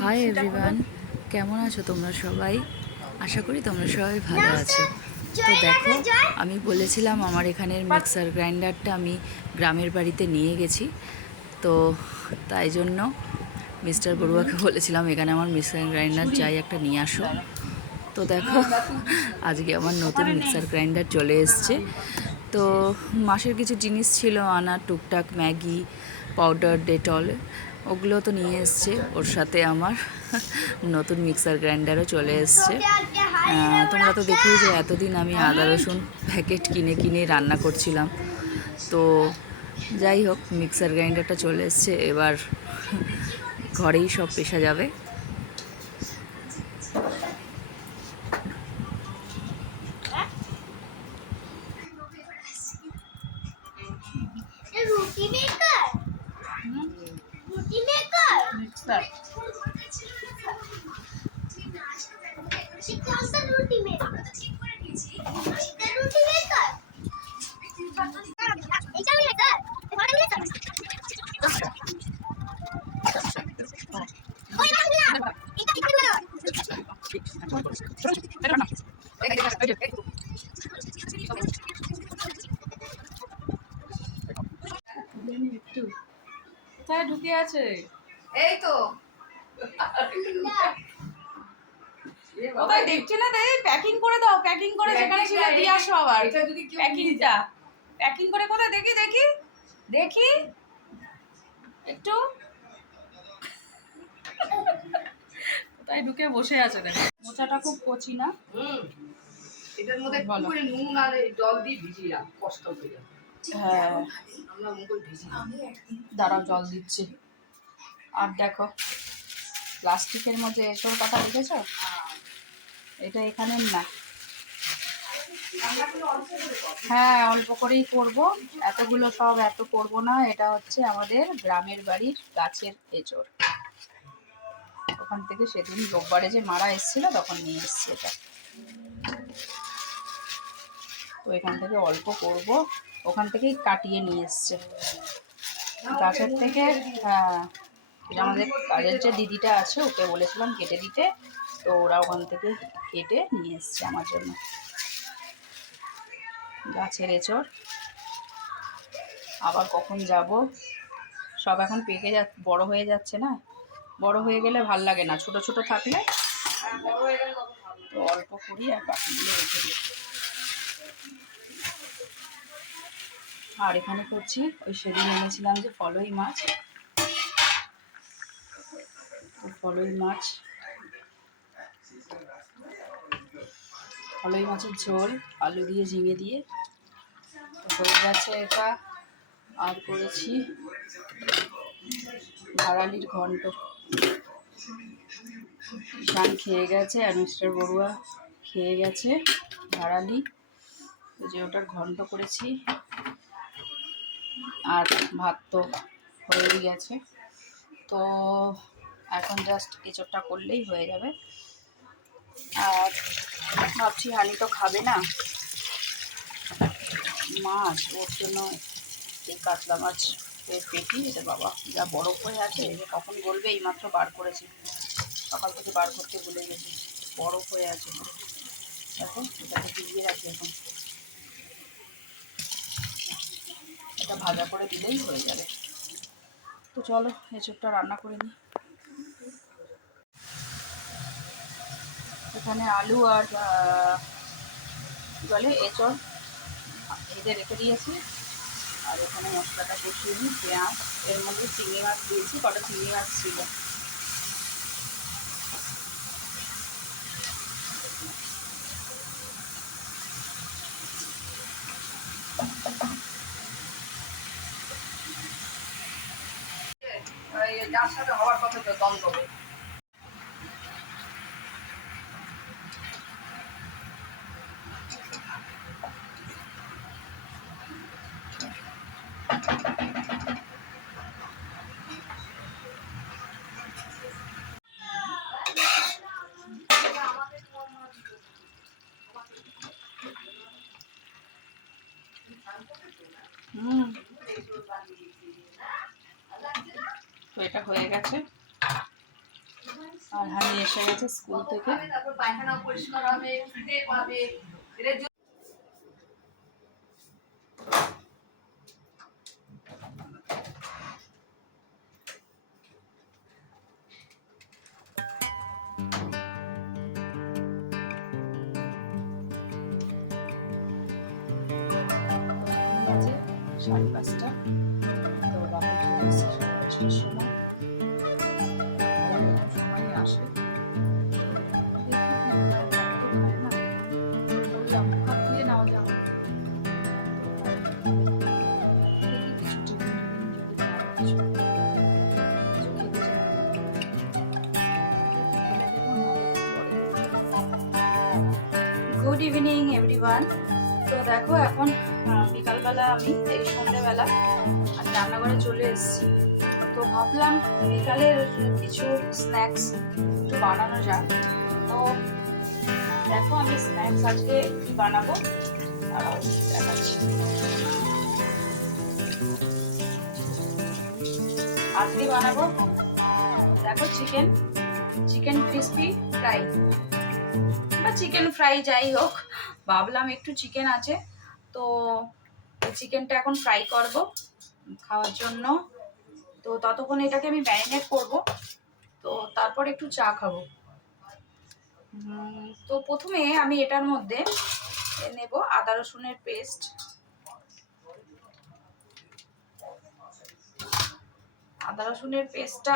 Hi everyone, কেমন আছো তোমরা সবাই? আশা করি তোমরা সবাই ভালো আছো। তো দেখো, আমি বলেছিলাম আমার এখানের মিক্সার গ্রাইন্ডারটা আমি গ্রামের বাড়িতে নিয়ে গেছি। তো তাই জন্য মিস্টার বড়ুয়াকে বলেছিলাম এখানে আমার মিক্সার গ্রাইন্ডার চাই, একটা নিয়ে আসো। তো দেখো, আজকে আমার নতুন মিক্সার গ্রাইন্ডার চলে এসছে। তো মাসের কিছু জিনিস ছিল আনা, টুকটাক ম্যাগি পাউডার, ডেটল, ওগুলো তো নিয়ে এসছে। ওর সাথে আমার নতুন মিক্সার গ্রাইন্ডারও চলে এসছে। তোমরা তো দেখেই যে এতদিন আমি আদা রসুন প্যাকেট কিনে কিনে রান্না করছিলাম। তো যাই হোক, মিক্সার গ্রাইন্ডারটা চলে এসছে, এবার ঘরেই সব পেশা যাবে। কোথায় ঢুকে আছে? এই তো কোথায় দেখছি না রে। প্যাকিং করে দাও, প্যাকিং করে যেখানে ছিল দিয়ে আসো আবার। এটা যদি কেউ প্যাকিংটা প্যাকিং করে কোথায় দেখি দেখি দেখি একটু কোথায় ঢুকে বসে আছে দেখো। মোচাটা খুব কচি না? এটার মধ্যে একটু করে নুন আর জল দিয়ে ভিজিয়ে কষ্ট হয়ে যাবে। হ্যাঁ, আমরা মুখে ভিজি দাঁড়াও জল দিচ্ছি। আর দেখো, প্লাস্টিকের মধ্যে এসব কথা দেখেছো? এটা এখানের না। হ্যাঁ, অল্প করেই করব, এতগুলো সব এত করব না। এটা হচ্ছে আমাদের গ্রামের বাড়ির গাছের এঁচড়। ওখান থেকে সেদিন রোববারে যে মারা এসেছিল তখন নিয়ে এসেছি এটা। তো এখান থেকে অল্প করব, ওখান থেকেই কাটিয়ে নিয়ে এসছে গাছের থেকে। হ্যাঁ, এটা আমাদের কাজের যে দিদিটা আছে ওকে বলেছিলাম কেটে দিতে, তো ওরা ওখান থেকে কেটে নিয়ে এসছে আমার জন্য গাছের এঁচড়। আবার কখন যাব, সব এখন পেকে বড় হয়ে যাচ্ছে না। বড় হয়ে গেলে ভাল লাগে না, ছোট ছোট থাকলে তো অল্প করি আর বাকিগুলো রেখে দিই। আর এখানে করছি ওই সেদিন এনেছিলাম যে ফলই মাছ, ফলই মাছের ঝোল আলু দিয়ে ঝিঙে দিয়ে হয়ে গেছে এটা। আর করেছি ভাড়ালির ঘন্ট। ঈশান খেয়ে গেছে আর মিস্টার বড়ুয়া খেয়ে গেছে ভাড়ালি, যে ওটার ঘন্ট করেছি। আর ভাত তো হয়েই গেছে, তো এখন জাস্ট এঁচড়টা করলেই হয়ে যাবে। আর ভাবছি হানি তো খাবে না মাছ, ওর জন্য এই কাতলা মাছ পেটি, এটা বাবা যা বরফ হয়ে আছে, এটা কখন গলবে, এইমাত্র বার করেছি, সকাল থেকে বার করতে ভুলে গেছি, বরফ হয়ে আছে পুরো। দেখো, এটাকে ভিজিয়ে রাখি এখন, এটা ভাজা করে দিলেই হয়ে যাবে। তো চলো এঁচড়টা রান্না করে নিই। এখানে আলু আর বলে এঁচড় ভেজে রেখে দিয়েছি। আর এখানে মশলাটা কষিয়ে নিই, পেঁয়াজ, এর মধ্যে চিংড়ি মাছ দিয়েছি, কটা চিংড়ি মাছ ছিল। যার সাথে হওয়ার কথা তো দ্বন্দ্ব হবে। তো এটা হয়ে গেছে, আর হানি এসে গেছে স্কুল থেকে। তারপর পায়খানা পরিষ্কার হবে, খিদে পাবে, এদের জন্য বাজে 5:30। তো বাবা চলে এসছে 5:30টার সময়, সময় আসে। দেখি কি খায়, ভাত তো খায় না। বললাম ভাত দিয়ে নাও যাও, দেখি কিছু টিফিন যদি খায়, কিছু খেতে চায় গুড ইভিনিং এভরিওয়ান। তো দেখো এখন বিকালবেলা আমি এই সন্ধ্যেবেলা আমি রান্নাঘরে চলে এসেছি। তো ভাবলাম বিকালের কিছু স্ন্যাক্স একটু বানানো যাক। তো দেখো আমি স্ন্যাক্স আজকে কি বানাবো দেখাচ্ছি। আজকে বানাবো দেখো চিকেন ক্রিস্পি ফ্রাই বা চিকেন ফ্রাই যাই হোক। ভাবলাম একটু চিকেন আছে, তো চিকেনটা এখন ফ্রাই করব খাওয়ার জন্য। তো ততক্ষণ এটাকে আমি ম্যারিনেট করব, তো তারপর একটু চা খাবো। তো প্রথমে আমি এটার মধ্যে নেব আদা রসুনের পেস্ট। আদা রসুনের পেস্টটা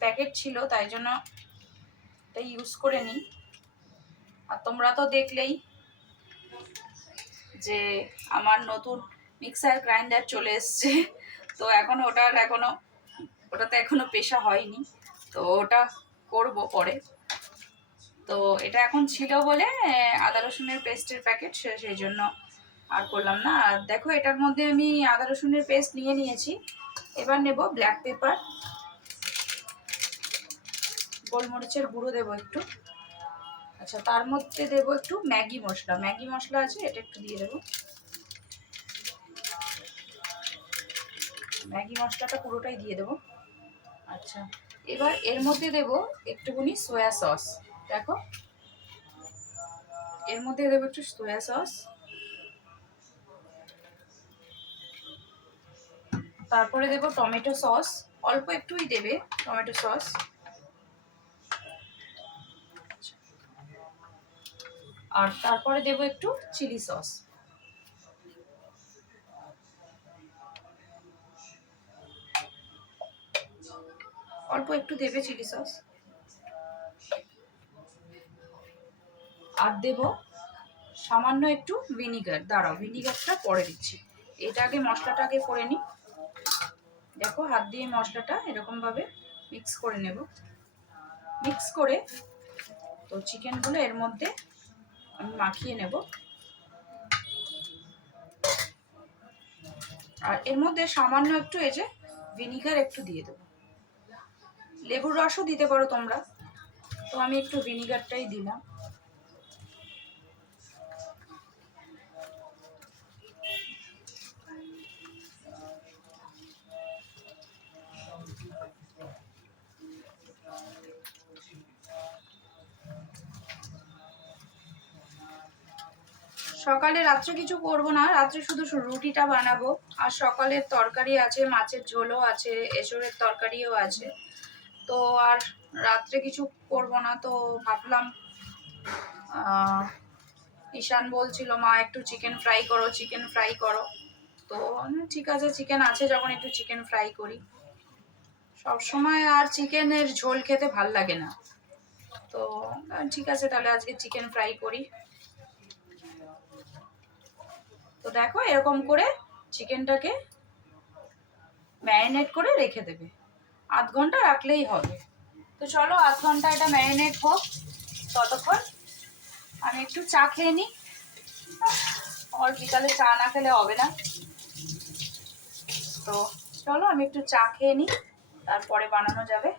প্যাকেট ছিল, তাই জন্য এটা ইউজ করে নিই। আর তোমরা তো দেখলেই যে আমার নতুন মিক্সার গ্রাইন্ডার চলে এসছে। তো ওটাতে এখনো পেশা হয়নি, তো ওটা করব পরে। তো এটা এখন ছিল বলে আদা রসুনের পেস্টের প্যাকেট, সেই জন্য আর করলাম না। আর দেখো এটার মধ্যে আমি আদা রসুনের পেস্ট নিয়ে নিয়েছি। এবার নেব ব্ল্যাক পেপার, গোলমরিচের গুঁড়ো দেবো একটু। আচ্ছা, তার মধ্যে দেবো একটু ম্যাগি মশলা আছে, এটা একটু দিয়ে দেবো। ম্যাগি মশলাটা পুরোটাই দিয়ে দেবো। আচ্ছা, এবার এর মধ্যে দেব একটুখানি সয়া সস। দেখো এর মধ্যে দেবো একটু সয়া সস, তারপরে দেবো টমেটো সস, অল্প একটুই দেবে টমেটো সস। আর তারপরে দেবো একটু চিলি সস। অল্প একটু দেবে চিলি সস। আর দেব সামান্য একটু ভিনিগার। দাঁড়াও, ভিনিগারটা পরে দিচ্ছি, এটা আগে মশলাটা আগে করে নিই। দেখো হাত দিয়ে মশলাটা এরকম ভাবে মিক্স করে নেব। মিক্স করে তো চিকেনগুলো এর মধ্যে আমি মাখিয়ে নেব। আর এর মধ্যে সামান্য একটু এই যে ভিনিগার একটু দিয়ে দেবো। লেবুর রসও দিতে পারো তোমরা, তো আমি একটু ভিনিগারটাই দিলাম। সকালে রাত্রে কিছু করব না, রাত্রে শুধু রুটিটা বানাবো। আর সকালের তরকারি আছে, মাছের ঝোলও আছে, এঁচোড়ের তরকারিও আছে। তো আর রাত্রে কিছু করব না। তো ভাবলাম ঈশান বলছিল মা একটু চিকেন ফ্রাই করো। তো ঠিক আছে, চিকেন আছে যখন একটু চিকেন ফ্রাই করি। সবসময় আর চিকেনের ঝোল খেতে ভাল লাগে না, তো ঠিক আছে তাহলে আজকে চিকেন ফ্রাই করি। তো দেখো এরকম করে চিকেনটাকে ম্যারিনেট করে রেখে দেবে, আধ ঘন্টা রাখলেই হবে। তো চলো আধ ঘন্টা এটা ম্যারিনেট হোক, ততক্ষণ আমি একটু চা খেয়ে নিই। আর বিকালে চা না খেলে হবে না। তো চলো আমি একটু চা খেয়ে নিই, তারপরে বানানো যাবে।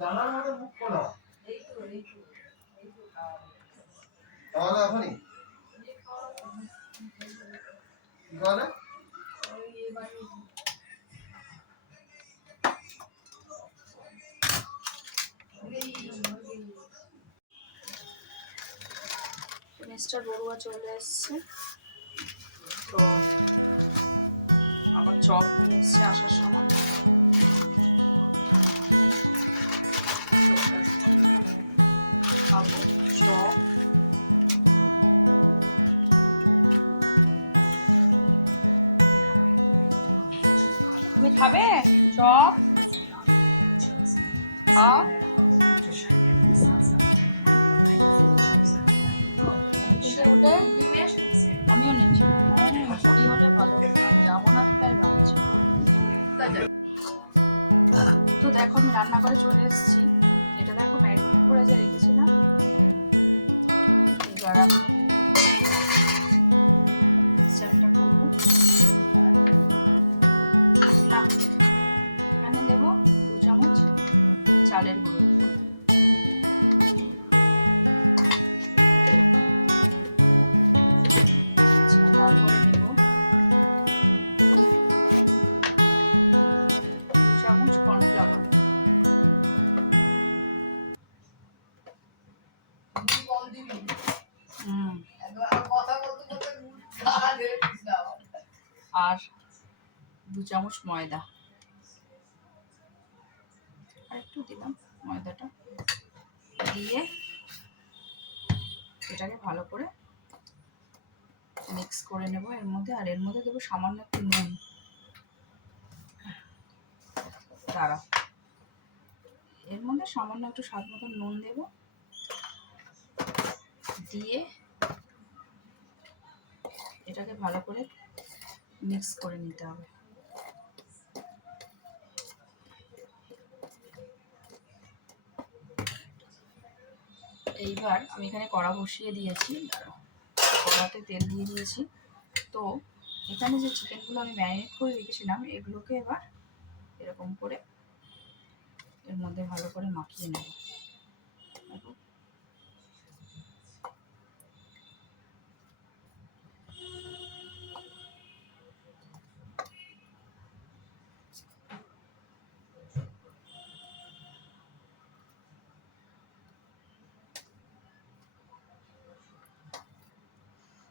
জানার মতো মুখ খোলা তাহলে এখনই কি করে মিস্টার বড়ুয়া চলে এসছে, তো আবার চপ নিয়ে এসছে আসার সময়। খাবো চপ। তুমি খাবে চপ? খাও। উঠে আমিও নিচ্ছি। ছুটি হলে ভালো, যাবো না তাই ভাবছি। তো দেখো আমি রান্না করে চলে এসেছি। এটা দেখো ম্যারিনেট করে যে রেখেছিলাম। এবার আমি মিক্সচারটা করবো না, এখানে দেবো 2 চামচ চালের গুঁড়ো, তারপরে দেব 2 চামচ কর্নফ্লাওয়ার, আর 2 চামচ ময়দা, আর একটু দিলাম ময়দাটা দিয়ে এটাকে ভালো করে মিক্স করে নেব এর মধ্যে। আর এর মধ্যে দেবো সামান্য একটু নুন। দাঁড়া, এর মধ্যে সামান্য একটু স্বাদ মতো নুন দেব, দিয়ে এটাকে ভালো করে মিক্স করে নিতে হবে। এইবার আমি এখানে কড়া বসিয়ে দিয়েছি, কড়াতে তেল দিয়ে দিয়েছি। তো এখানে যে চিকেনগুলো আমি ম্যারিনেট করে রেখেছিলাম এগুলোকে এবার এরকম করে এর মধ্যে ভালো করে মাখিয়ে নেব।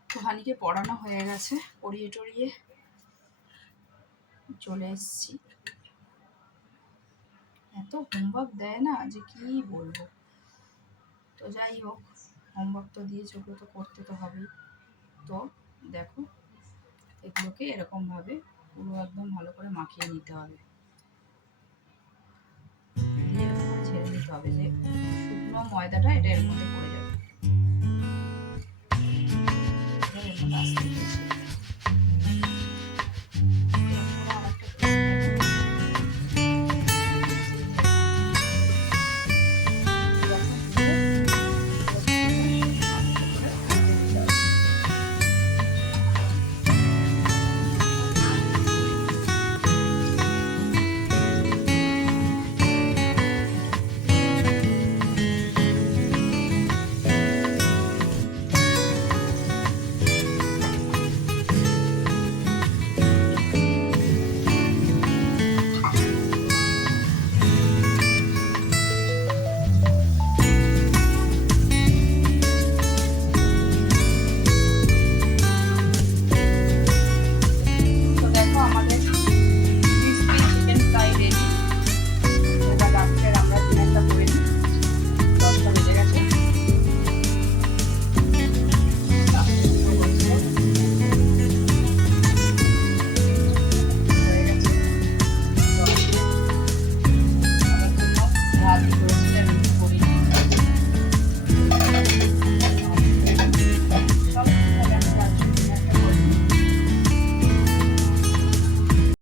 তো হানিকে পড়ানো হয়ে গেছে, পড়িয়ে টড়িয়ে চলে এসেছি। এত হোমওয়ার্ক দেয় না যে কি বলবো। তো যাই হোক, হোমওয়ার্ক তো দিয়েছে, ওগুলো তো করতে তো হবেই। তো দেখো এগুলোকে এরকমভাবে পুরো একদম ভালো করে মাখিয়ে নিতে হবে, দিয়ে এরকম করে ছেড়ে দিতে হবে যে শুকনো ময়দাটা এটা এর মধ্যে পড়ে যাবে। এর মধ্যে আস্তে